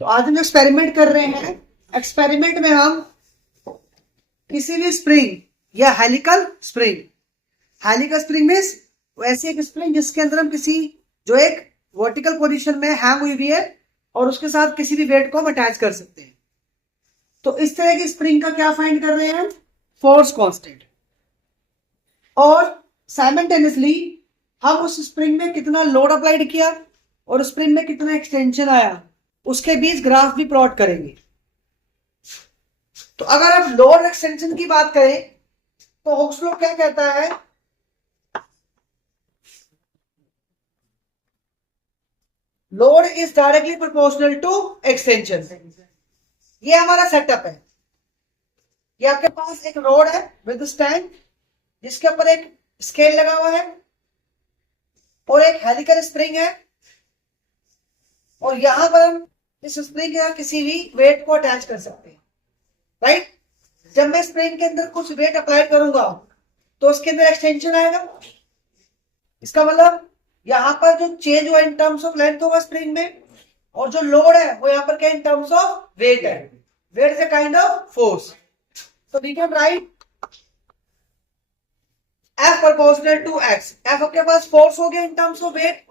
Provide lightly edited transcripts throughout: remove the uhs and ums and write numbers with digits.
तो आज हम एक्सपेरिमेंट कर रहे हैं। एक्सपेरिमेंट में हम किसी भी स्प्रिंग या हेलिकल स्प्रिंग मीन्स वैसी एक स्प्रिंग जिसके अंदर हम किसी जो एक वर्टिकल पोजीशन में हैंग हुई भी है और उसके साथ किसी भी वेट को हम अटैच कर सकते हैं। तो इस तरह की स्प्रिंग का क्या फाइंड कर रहे हैं, फोर्स कांस्टेंट, और साइमल्टेनियसली हम उस स्प्रिंग में कितना लोड अप्लाइड किया और स्प्रिंग में कितना एक्सटेंशन आया उसके बीच ग्राफ भी प्लॉट करेंगे। तो अगर आप लोड एक्सटेंशन की बात करें तो हुक्स लॉ क्या कहता है, load is directly proportional to extension. ये हमारा सेटअप है। ये आपके पास एक रोड है विद स्टैंड जिसके ऊपर एक स्केल लगा हुआ है और एक हेलिकल स्प्रिंग है, और यहां पर हम इस स्प्रिंग का किसी भी वेट को अटैच कर सकते हैं। राइट, जब मैं स्प्रिंग के अंदर कुछ वेट अप्लाई करूंगा तो उसके अंदर एक्सटेंशन आएगा। इसका मतलब यहां पर जो चेंज हुआ इन टर्म्स ऑफ लेंथ होगा स्प्रिंग में, और जो लोड है वो यहां पर क्या इन टर्म्स ऑफ वेट है। Weight is a kind of force. तो we can write F proportional to X। F आपके पास फोर्स हो गया इन टर्म्स ऑफ वेट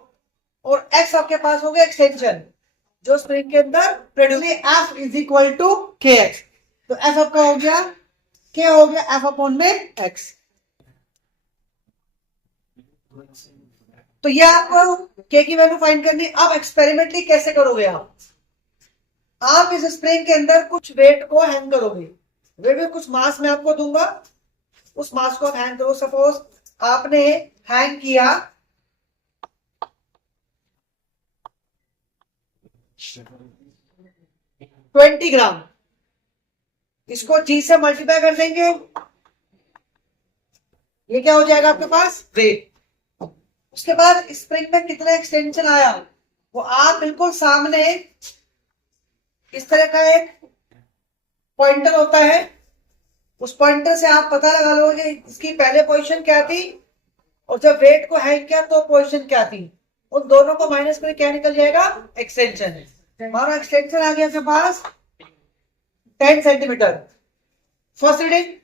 और X आपके पास हो गया एक्सटेंशन जो स्प्रिंग के अंदर produce. F is equal to KX। तो F आपका हो गया K हो गया F अपॉन में X। तो ये आपको K की वैल्यू फाइंड करनी। अब एक्सपेरिमेंटली कैसे करोगे आप इस स्प्रिंग के अंदर कुछ वेट को हैंग करोगे। वे भी कुछ मास मैं आपको दूंगा, उस मास को आप हैंग करो। सपोज आपने हैंग किया 20 ग्राम, इसको G से मल्टीप्लाई कर देंगे, ये क्या हो जाएगा आपके पास वेट। उसके बाद स्प्रिंग में कितना एक्सटेंशन आया वो आप बिल्कुल सामने इस तरह का एक पॉइंटर होता है, उस पॉइंटर से आप पता लगा लोगे इसकी पहले पोजीशन क्या थी और जब वेट को हैंग किया तो पोजीशन क्या थी। उन दोनों को माइनस करके क्या निकल जाएगा, एक्सटेंशन है। हमारा एक्सटेंशन आ गया आपके पास 10 सेंटीमीटर। फर्स्ट रीडिंग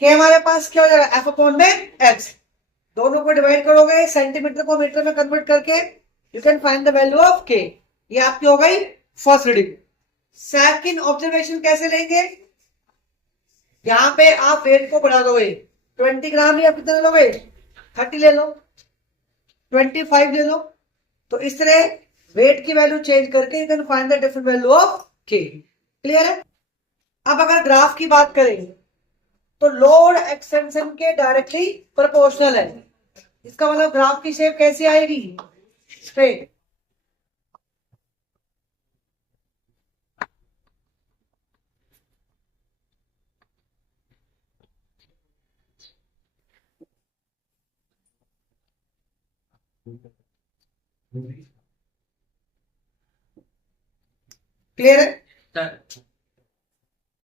के हमारे पास क्या हो जाएगा F अपॉन में X। दोनों को डिवाइड करोगे सेंटीमीटर को मीटर में कन्वर्ट करके you can find the value of K। ये आपकी हो गई फर्स्ट रीडिंग। सेकंड ऑब्जर्वेशन कैसे लेंगे, यहां पे आप वेट को बढ़ा दोगे 20 ग्राम या कितना लोगे 30 ले लो, 25 ले लो। तो इस तरह वेट की वैल्यू चेंज करके you can find the different value of K। Clear है। अब अगर ग्राफ की बात करें तो लोड एक्सटेंशन के डायरेक्टली प्रोपोर्शनल है। इसका मतलब ग्राफ की शेप कैसी आएगी, स्ट्रेट। क्लियर है।